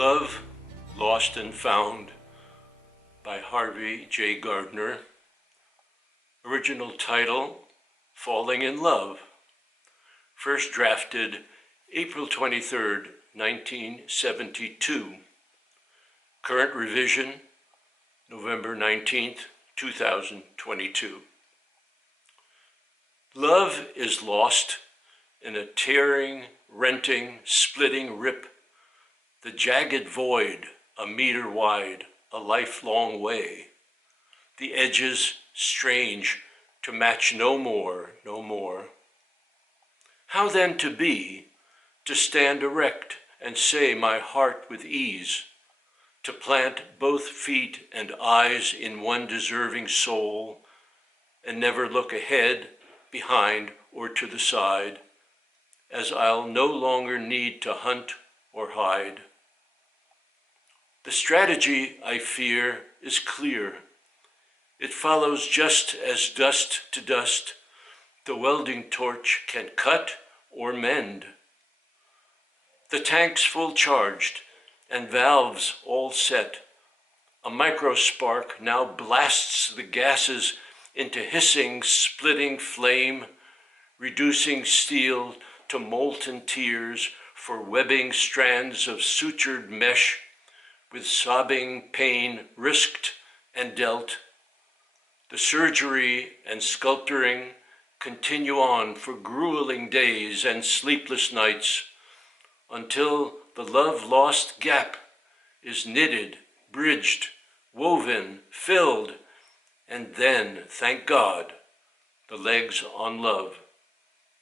Love, Lost and Found by Harvey J. Gardner. Original title, Falling in Love. First drafted April 23rd, 1972. Current revision, November 19th, 2022. Love is lost in a tearing, renting, splitting rip, the jagged void, a meter wide, a lifelong way, the edges strange to match no more, no more. How then to be, to stand erect and say my heart with ease, to plant both feet and eyes in one deserving soul, and never look ahead, behind, or to the side, as I'll no longer need to hunt or hide. The strategy, I fear, is clear. It follows just as dust to dust the welding torch can cut or mend. The tank's full charged and valves all set. A microspark now blasts the gases into hissing, splitting flame, reducing steel to molten tears for webbing strands of sutured mesh with sobbing pain risked and dealt. The surgery and sculpturing continue on for grueling days and sleepless nights until the love-lost gap is knitted, bridged, woven, filled, and then, thank God, the legs on love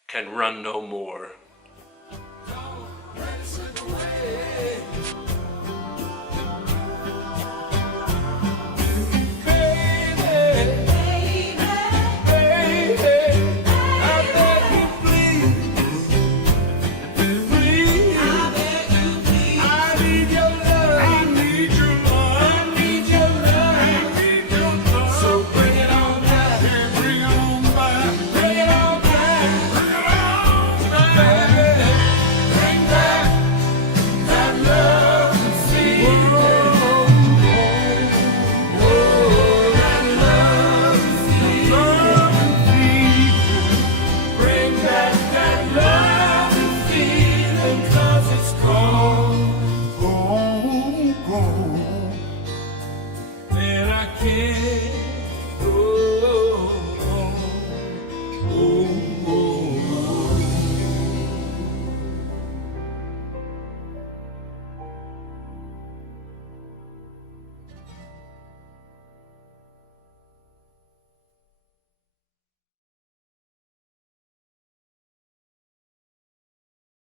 can run no more.